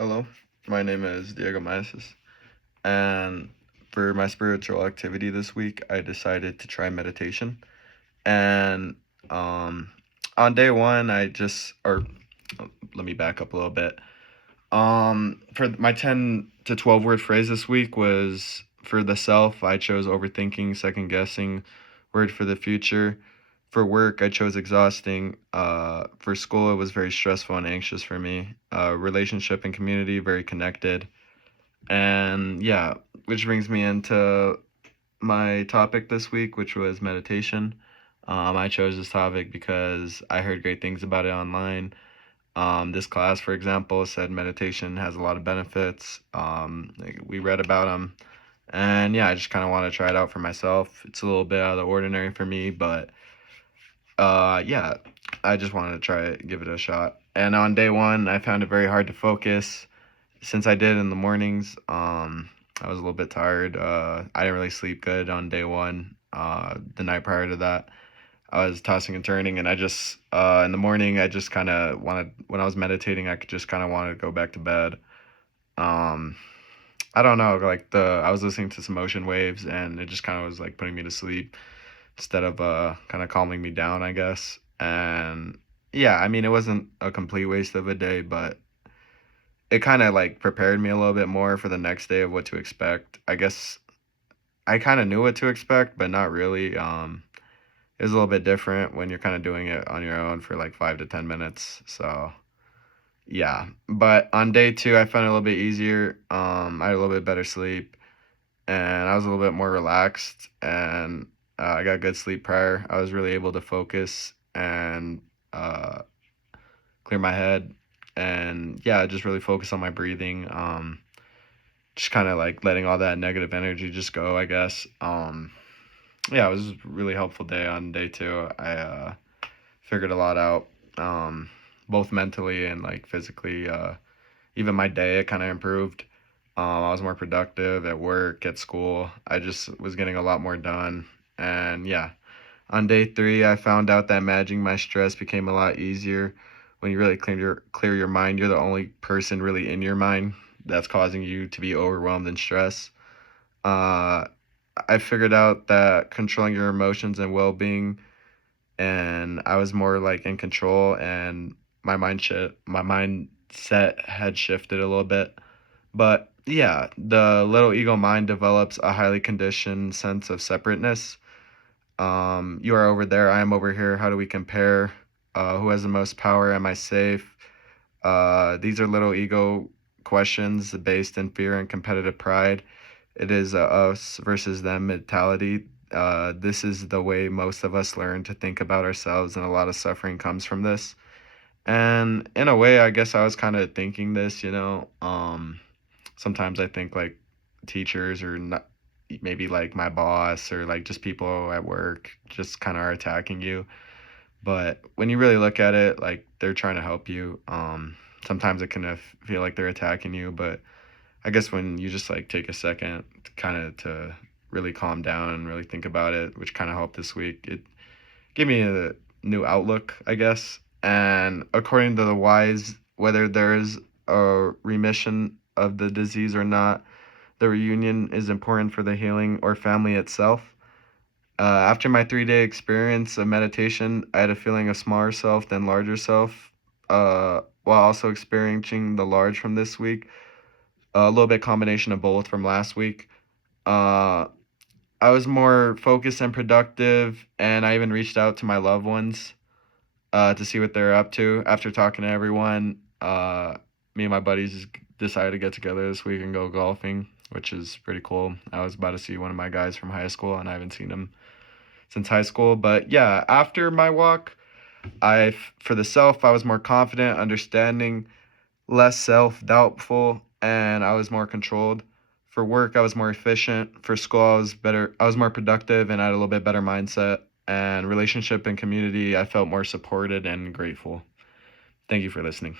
Hello, my name is Diego Masis, and for my spiritual activity this week, I decided to try meditation. And um, on day one, or let me back up a little bit. For my 10 to 12 word phrase this week was for the self, I chose overthinking, second guessing, word for the future. For work, I chose exhausting. For school, it was very stressful and anxious for me. Relationship and community, very connected. And yeah, which brings me into my topic this week, which was meditation. I chose this topic because I heard great things about it online. This class, for example, said meditation has a lot of benefits. Like, we read about them. And yeah, I just kind of want to try it out for myself. It's a little bit out of the ordinary for me, but yeah, I just wanted to try it, give it a shot. And on day one, I found it very hard to focus since I did in the mornings. I was a little bit tired. I didn't really sleep good on day one. The night prior to that, I was tossing and turning, and I just in the morning I just kind of wanted, when I was meditating, I could just kind of wanted to go back to bed. Um, I don't know, like I was listening to some ocean waves, and it just kind of was like putting me to sleep instead of kind of calming me down, I guess. And yeah, I mean, it wasn't a complete waste of a day, but it kind of like prepared me a little bit more for the next day of what to expect. I guess I kind of knew what to expect, but not really. It was a little bit different when you're kind of doing it on your own for like 5 to 10 minutes. So yeah, but on day two, I found it a little bit easier. I had a little bit better sleep, and I was a little bit more relaxed, and I got good sleep prior. I was really able to focus and uh, clear my head, and yeah, just really focus on my breathing. Just kind of like letting all that negative energy just go, I guess. Yeah, it was a really helpful day on day two. I figured a lot out, both mentally and like physically. Even my day, it kind of improved. I was more productive at work, at school. I just was getting a lot more done. And yeah, on day three, I found out that managing my stress became a lot easier. When you really clear your mind, you're the only person really in your mind that's causing you to be overwhelmed and stressed. Uh, I figured out that controlling your emotions and well-being, and I was more like in control, and my mindset had shifted a little bit. But yeah, the little ego mind develops a highly conditioned sense of separateness. You are over there, I am over here. How do we compare? Who has the most power? Am I safe? These are little ego questions based in fear and competitive pride. It is a us versus them mentality. This is the way most of us learn to think about ourselves, and a lot of suffering comes from this. And in a way, I guess I was kind of thinking this. Sometimes I think like teachers or not, maybe like my boss or like just people at work just kind of are attacking you. But when you really look at it, like they're trying to help you. Sometimes it can feel like they're attacking you, but I guess when you just like take a second kind of to really calm down and really think about it, which kind of helped this week, it gave me a new outlook, I guess. And according to the wise, whether there's a remission of the disease or not, the reunion is important for the healing or family itself. After my 3 day experience of meditation, I had a feeling of smaller self than larger self, while also experiencing the large from this week. A little bit combination of both from last week. Uh, I was more focused and productive, and I even reached out to my loved ones to see what they're up to. After talking to everyone, me and my buddies decided to get together this week and go golfing, which is pretty cool. I was about to see one of my guys from high school, and I haven't seen him since high school. But yeah, after my walk, for the self, I was more confident, understanding, less self-doubtful, and I was more controlled. For work, I was more efficient. For school, I was better. I was more productive, and I had a little bit better mindset. And relationship and community, I felt more supported and grateful. Thank you for listening.